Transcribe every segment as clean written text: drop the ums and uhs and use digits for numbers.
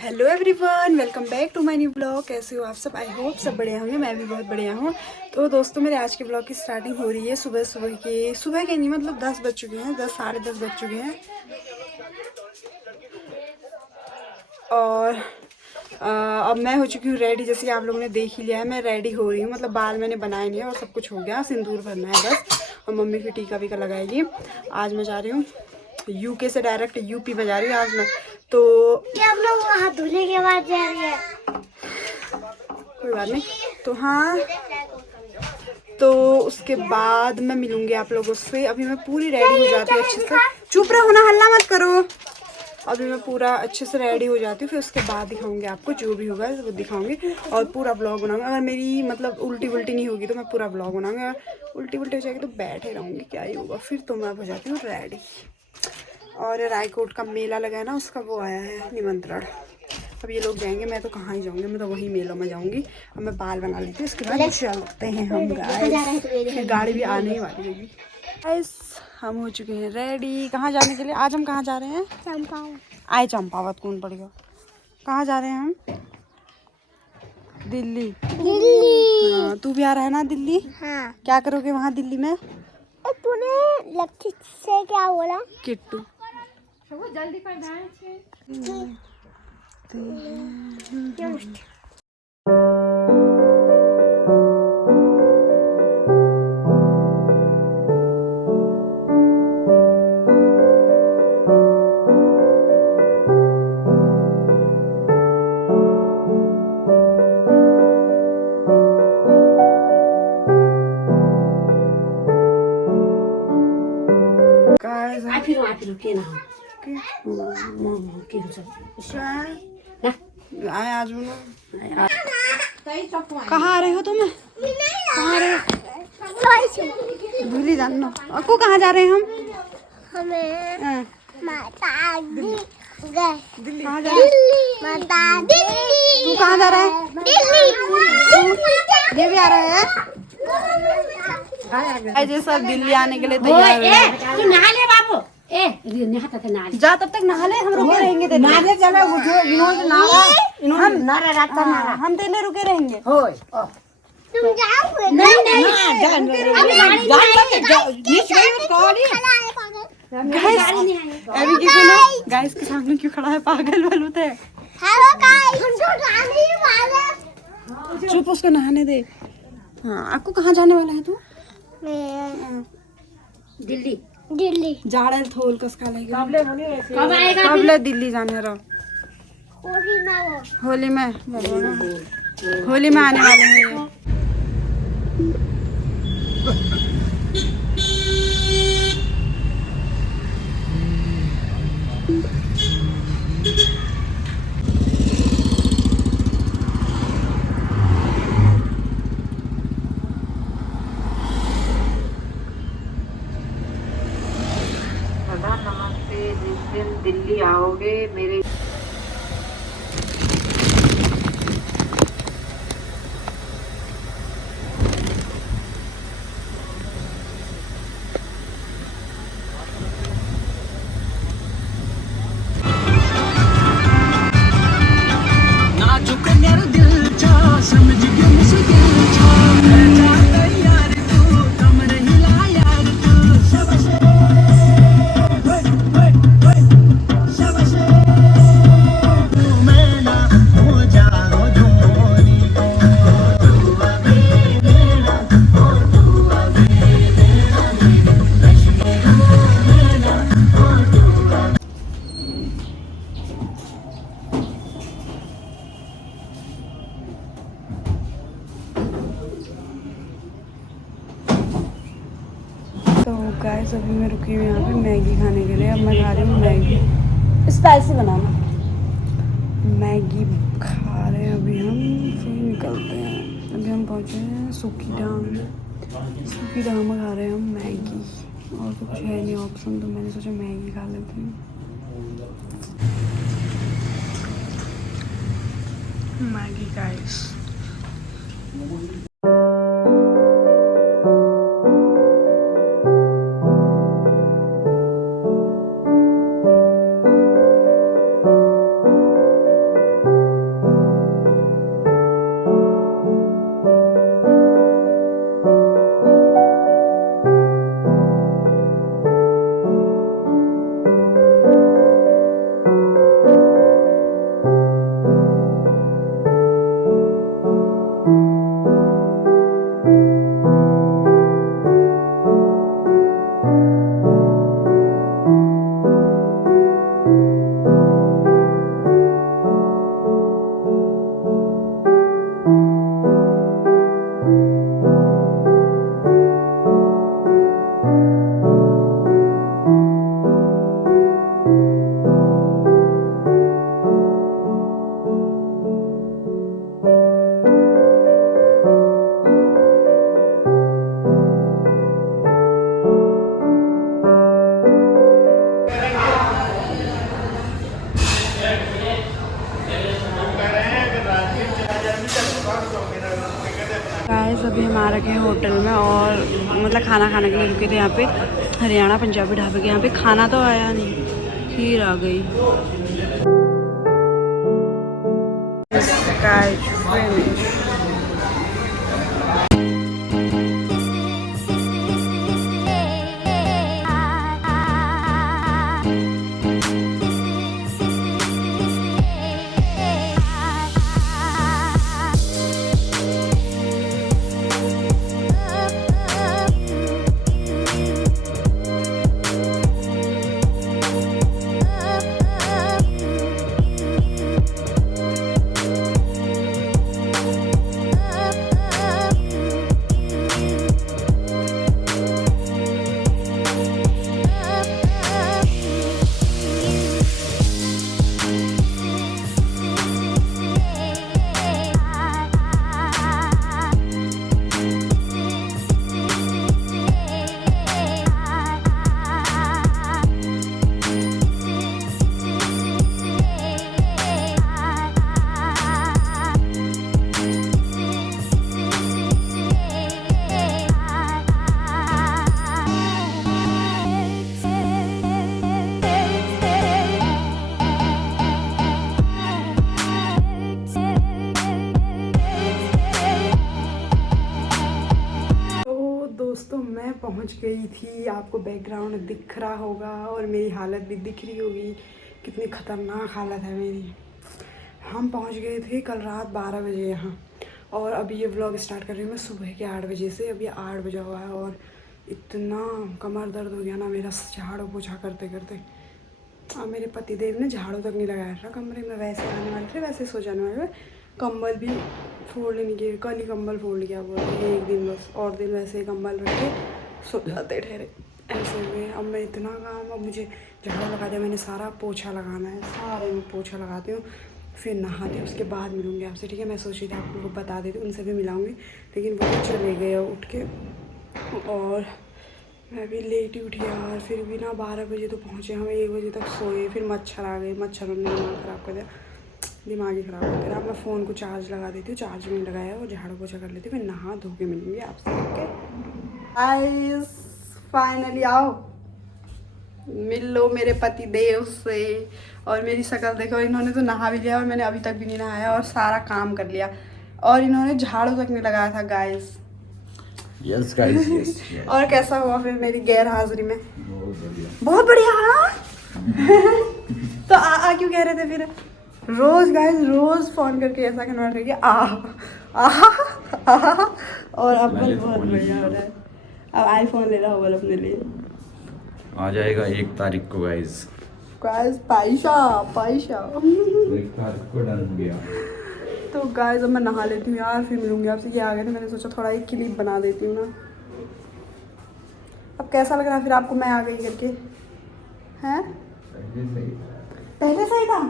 Hello everyone, welcome back to my new blog. कैसे हो आप सब? आई होप सब बढ़िया होंगे। मैं भी बहुत बढ़िया हूँ। तो दोस्तों, मेरे आज के ब्लॉग की स्टार्टिंग हो रही है सुबह के नहीं, मतलब 10 बज चुके हैं, 10 साढ़े 10 बज चुके हैं। और अब मैं हो चुकी हूँ रेडी। जैसे कि आप लोगों ने देख ही लिया है, मैं रेडी हो रही हूँ। मतलब बाल मैंने बनाए नहीं है और सब कुछ हो गया, सिंदूर भरना है बस। और मम्मी फिर टीका वीका लगाएगी। आज मैं जा रही हूँ यूके से डायरेक्ट यूपी में जा रही हूँ आज मैं। तो क्या हम लोग वहाँ धुलने के बाद जा रहे हैं? कोई बात नहीं। तो हाँ, तो उसके बाद मैं मिलूंगी आप लोगों से। अभी मैं पूरी रेडी हो जाती हूँ अच्छे से। चुप रहो ना, हल्ला मत करो। अभी मैं पूरा अच्छे से रेडी हो जाती हूँ, फिर उसके बाद दिखाऊंगी आपको जो भी होगा वो दिखाऊंगी। और पूरा ब्लॉग बनाऊंगी। अगर मेरी मतलब उल्टी वुल्टी नहीं होगी तो मैं पूरा ब्लॉग बनाऊंगी। अगर उल्टी वुल्टी हो जाएगी तो बैठे रहूंगी, क्या ही होगा। फिर तो मैं अब हो जाती हूँ रेडी। और रायकोट का मेला लगा है ना, उसका वो आया है निमंत्रण। अब ये लोग जाएंगे, मैं तो कहाँ ही जाऊंगी, मैं तो वहीं मेलों में जाऊंगी। अब मैं बाल बना लेती हूँ, उसके बाद चलते हैं हम गाइस। फिर गाड़ी भी आने ही वाली होगी गाइस। हम हो चुके हैं रेडी। कहाँ जाने के लिए? आज हम कहाँ जा रहे हैं? चंपावत। आए चंपावत कौन पड़ेगा। कहाँ जा रहे हैं हम? दिल्ली। दिल्ली। हाँ, तू भी आ रहा है ना दिल्ली? हाँ। क्या करोगे वहाँ दिल्ली में? तूने लक्ष्य से क्या बोला? किट्टू। जल्दी कर आए आज कहाँ आ रहे हो तुम? कहाँ आ रहे हो? भूली जानो। अक्कू कहाँ जा रहे हैं हम? हमें माता दी दिल्ली। कहाँ जा रहे हैं? माता दिल्ली। तू कहाँ जा रहा है? दिल्ली। ये भी आ रहा है। अजय सब दिल्ली आने के लिए तैयार है। नहा ले बाबू। जा, तब तक नहा ले, हम रुके रहेंगे तेरे लिए। हम तेरे लिए रुके रहेंगे। तुम जाओगे? नहीं अभी किसी ने गाइस के सामने क्यों खड़ा है? पागल वाल होता है। हेलो गाइस, हम तो जाने ही वाले। चुप, उसको नहाने दे। हाँ, आपको कहाँ जाने वाला है तू? मैं दिल्ली। दिल्ली जाड़े थोल कस खा लेगा। कब आएगा? कब ले दिल्ली जाने रहो? होली में वो। होली में होली में आने वाले हैं ये। नमस्ते। जिस दिन दिल्ली आओगे मेरे तो गाइस, अभी मैं रुकी हूँ यहाँ पे मैगी खाने के लिए। अब मैं खा रही हूँ मैगी। स्पाइसी बनाना। मैगी खा रहे हैं अभी हम, फिर निकलते हैं। अभी हम पहुँचे हैं सूखी धाम। सूखी धाम में खा रहे हैं हम मैगी। और तो कुछ है नहीं ऑप्शन, तो मैंने सोचा मैगी खा लेते हैं। Maggi guys. गाइस अभी हम आ रखे हैं होटल में और मतलब खाना खाने के लिए रुके थे यहाँ पे हरियाणा पंजाबी ढाबे के। यहाँ पे खाना तो आया नहीं, खीर आ गई। दोस्तों मैं पहुंच गई थी, आपको बैकग्राउंड दिख रहा होगा और मेरी हालत भी दिख रही होगी, कितनी ख़तरनाक हालत है मेरी। हम पहुंच गए थे कल रात 12 बजे यहाँ और अभी ये व्लॉग स्टार्ट कर रही हूँ मैं सुबह के 8 बजे से। अभी 8 बजा हुआ है और इतना कमर दर्द हो गया ना मेरा झाड़ू पोछा करते करते। अब मेरे पतिदेव ने झाड़ू तक नहीं लगाया था कमरे में, वैसे आने वाले थे वैसे सो जाने वाले। कंबल भी फोल्ड नहीं किए, कल ही कंबल फोल्ड किया बोलते हैं एक दिन बस, और दिन वैसे ही कंबल रख के सो जाते ठहरे ऐसे हुए। अब मैं इतना काम, अब मुझे झाड़ू लगा दिया मैंने, सारा पोछा लगाना है, सारे में पोछा लगाती हूँ फिर नहाते उसके बाद मिलूँगी आपसे, ठीक है। मैं सोच रही थी आप लोगों को बता देती, उनसे भी मिलाऊँगी लेकिन वो चले गए उठ के और मैं भी लेट ही उठी यार। फिर भी ना 12 बजे तो पहुँचे हम, 1 बजे तक सोए, फिर मच्छर आ गए, मच्छरों ने दिमाग ख़राब कर दिया, दिमाग ही ख़राब कर दिया। अब मैं फ़ोन को चार्ज लगा देती हूँ, चार्ज में लगाया और झाड़ू पोछा कर लेती हूँ, फिर नहा धो के मिलूँगी आपसे। ओके गाइस फाइनली आओ मिल लो मेरे पति देव से। और मेरी शक्ल देखो, इन्होंने तो नहा भी लिया और मैंने अभी तक भी नहीं नहाया और सारा काम कर लिया और इन्होंने झाड़ू तक नहीं लगाया था गाइस। Yes guys yes. और कैसा हुआ फिर मेरी गैर हाजिरी में? बहुत बढ़िया, बहुत बढ़िया। तो आ क्यों कह रहे थे फिर? रोज गाइस रोज फोन करके ऐसा कन्वर्ट करके और अब बहुत बढ़िया हो रहा है। अब आईफोन ले रहा होगा अपने लिए, आ जाएगा 1 तारीख को गाइस। पैसा 1 तारीख को डन हो गया। तो गाइस अब मैं नहा लेती हूँ यार, फिर मिलूंगी आपसे। ये आ गए थे, मैंने सोचा थोड़ा एक क्लिप बना देती हूँ ना। अब कैसा लग रहा है फिर आपको मैं आ गई करके? हैं पहले सही था,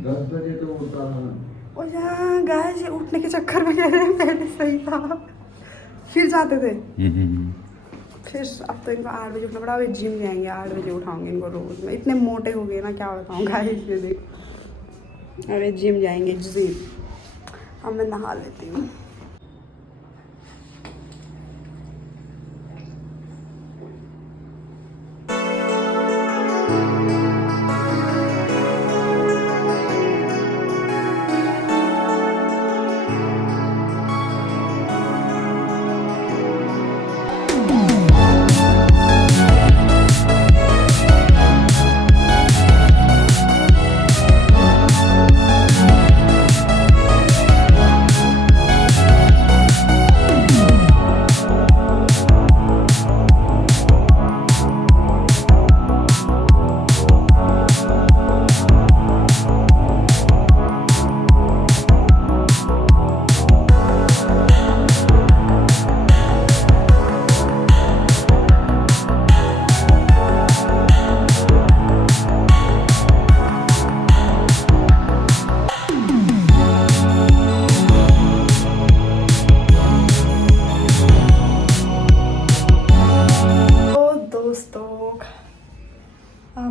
10 बजे तो होता था। ओ यार गाइस ये उठने के चक्कर में कह रहे हैं पहले सही था, फिर जाते थे। फिर अब तो इनको 8 बजे उठना पड़ा। अभी जिम जाएंगे, 8 बजे उठाऊंगी इनको रोज। मैं इतने मोटे हो गए ना क्या बताऊँ गाइस, ये देख। अभी जिम जाएंगे जिम। अब मैं नहा लेती हूँ।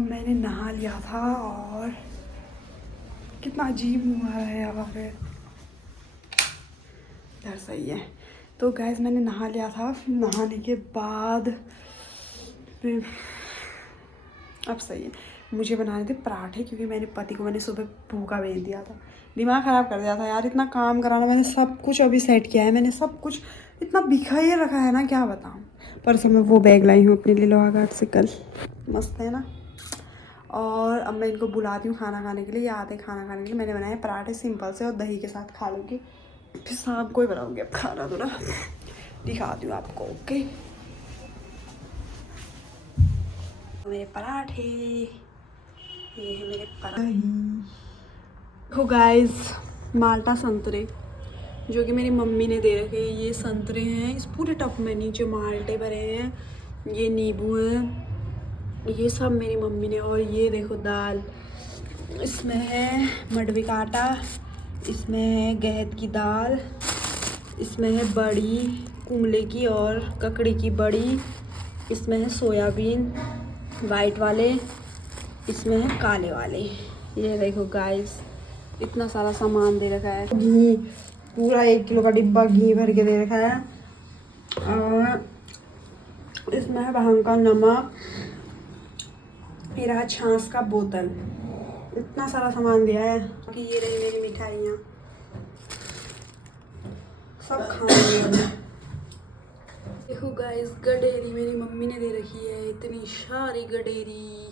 मैंने नहा लिया था और कितना अजीब हुआ है यहाँ पे। इधर सही है। तो तो गैस मैंने नहा लिया था, फिर नहाने के बाद फिर अब सही है। मुझे बनाने थे पराठे क्योंकि मेरे पति को मैंने सुबह भूखा भेज दिया था। दिमाग ख़राब कर दिया था यार, इतना काम कराना। मैंने सब कुछ अभी सेट किया है, मैंने सब कुछ इतना बिखर रखा है ना, क्या बताऊँ। परसों मैं वो बैग लाई हूँ अपने लिए लोहाघाट से, कल मस्त है ना। और अब मैं इनको बुलाती हूँ खाना खाने के लिए, या आते खाना खाने के लिए। मैंने बनाए पराठे सिंपल से और दही के साथ खा लूँगी, फिर शाम को ही बनाऊँगी अब खाना थोड़ा। दिखाती हूँ आपको। ओके, मेरे पराठे, ये है मेरे पराठे। देखो गाइस, माल्टा संतरे जो कि मेरी मम्मी ने दे रखे हैं। ये संतरे हैं इस पूरे टब में, नीचे माल्टे भरे हैं, ये नींबू हैं, ये सब मेरी मम्मी ने। और ये देखो दाल, इसमें है मडवे का आटा, इसमें है गहत की दाल, इसमें है बड़ी कुमले की और ककड़ी की बड़ी, इसमें है सोयाबीन वाइट वाले, इसमें है काले वाले। ये देखो गाइस, इतना सारा सामान दे रखा है। घी पूरा 1 किलो का डिब्बा घी भर के दे रखा है। और इसमें है भांग का नमक, ये रहा छाछ का बोतल। इतना सारा सामान दिया है कि ये रही मेरी मिठाइयाँ, सब खाएंगे अभी। देखो गाइस, गडेरी मेरी मम्मी ने दे रखी है, इतनी सारी गडेरी।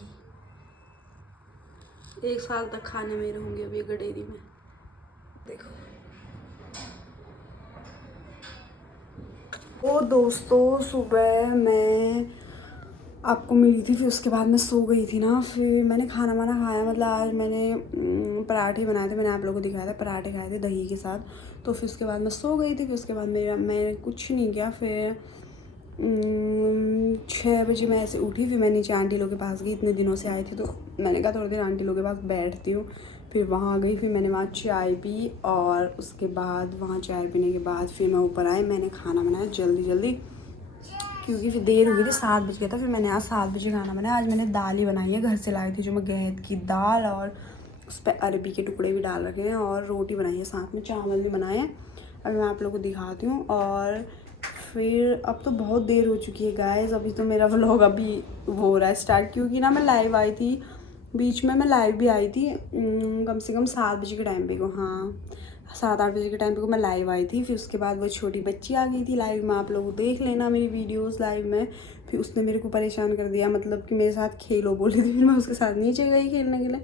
1 साल तक खाने में रहूंगी अब ये गडेरी में। देखो वो दोस्तों, सुबह मैं आपको मिली थी, फिर उसके बाद मैं सो गई थी ना। फिर मैंने खाना वाना खाया, मतलब आज मैंने पराठे बनाए थे, मैंने आप लोगों को दिखाया था, पराठे खाए थे दही के साथ। तो फिर उसके बाद मैं सो गई थी। फिर उसके बाद मैं कुछ नहीं किया। फिर 6 बजे मैं ऐसे उठी, फिर मैं नीचे आंटी लोग के पास गई। इतने दिनों से आई थी तो मैंने कहा थोड़ी देर आंटी लोग के पास बैठती हूँ। फिर वहाँ गई, फिर मैंने वहाँ चाय पी, और उसके बाद वहाँ चाय पीने के बाद फिर मैं ऊपर आई। मैंने खाना बनाया जल्दी क्योंकि फिर देर हो गई थी, 7 बज गया था। फिर मैंने आज 7 बजे खाना बनाया। आज मैंने दाल ही बनाई है, घर से लाई थी जो मैं गहत की दाल, और उस पर अरबी के टुकड़े भी डाल रखे हैं, और रोटी बनाई है साथ में, चावल भी बनाए हैं। अभी मैं आप लोगों को दिखाती हूँ। और फिर अब तो बहुत देर हो चुकी है गाइस, अभी तो मेरा व्लॉग अभी वो हो रहा है स्टार्ट, क्योंकि ना मैं लाइव आई थी, बीच में मैं लाइव भी आई थी कम से कम 7 बजे के टाइम पे को, हाँ 7-8 बजे के टाइम पे को मैं लाइव आई थी। फिर उसके बाद वो छोटी बच्ची आ गई थी लाइव में, आप लोग देख लेना मेरी वीडियोस लाइव में। फिर उसने मेरे को परेशान कर दिया, मतलब कि मेरे साथ खेलो बोली थी, फिर मैं उसके साथ नीचे गई खेलने के लिए।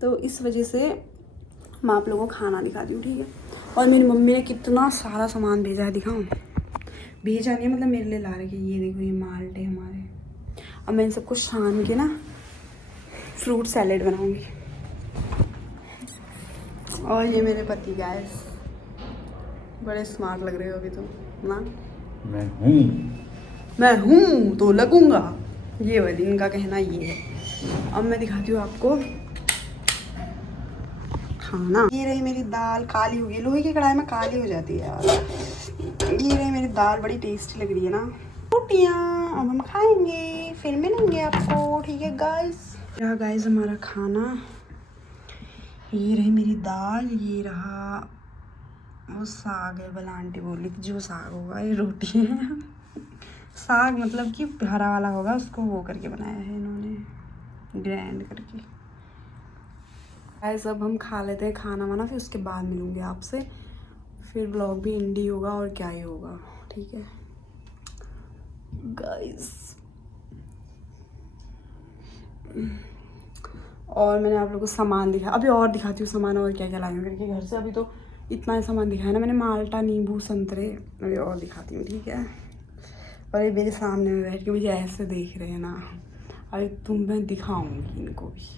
तो इस वजह से मैं आप लोगों को खाना दिखाती हूँ, ठीक है। और मेरी मम्मी ने कितना सारा सामान भेजा है, दिखाऊँ? भेजा नहीं है, मतलब मेरे लिए ला रही है। ये देखो, ये माल्टे हमारे। अब मैं इन सबको छान के ना फ्रूट सैलेड बनाऊंगी। और ये मेरे पति गाइस, बड़े स्मार्ट लग रहे हो अभी तुम ना। मैं हूँ तो लगूंगा, ये वाली इनका कहना ये है। अब मैं दिखाती हूँ आपको खाना। ये रही मेरी दाल, काली हो गई, लोहे की कढ़ाई में काली हो जाती है यार। ये रही मेरी दाल, बड़ी टेस्टी लग रही है ना। रोटियाँ अब हम खाएंगे, फिर मिलेंगे आपको, ठीक है गाइस। रहा गाइस हमारा खाना, ये रही मेरी दाल, ये रहा वो साग है, भला आंटी बोली थी जो साग होगा, ये रोटी है। साग मतलब कि हरा वाला होगा, उसको वो करके बनाया है इन्होंने, ग्राइंड करके। गाइस अब हम खा लेते हैं खाना वाना, फिर उसके बाद मिलूंगी आपसे। फिर ब्लॉग भी एंड ही होगा और क्या ही होगा, ठीक है गाइस। और मैंने आप लोगों को सामान दिखाया, अभी और दिखाती हूँ सामान और क्या क्या लाई हूँ करके घर से। अभी तो इतना सामान दिखाया ना मैंने, माल्टा, नींबू, संतरे। अभी और दिखाती हूँ, ठीक है। और ये मेरे सामने में बैठ के मुझे ऐसे देख रहे हैं ना, अभी मैं दिखाऊंगी इनको भी।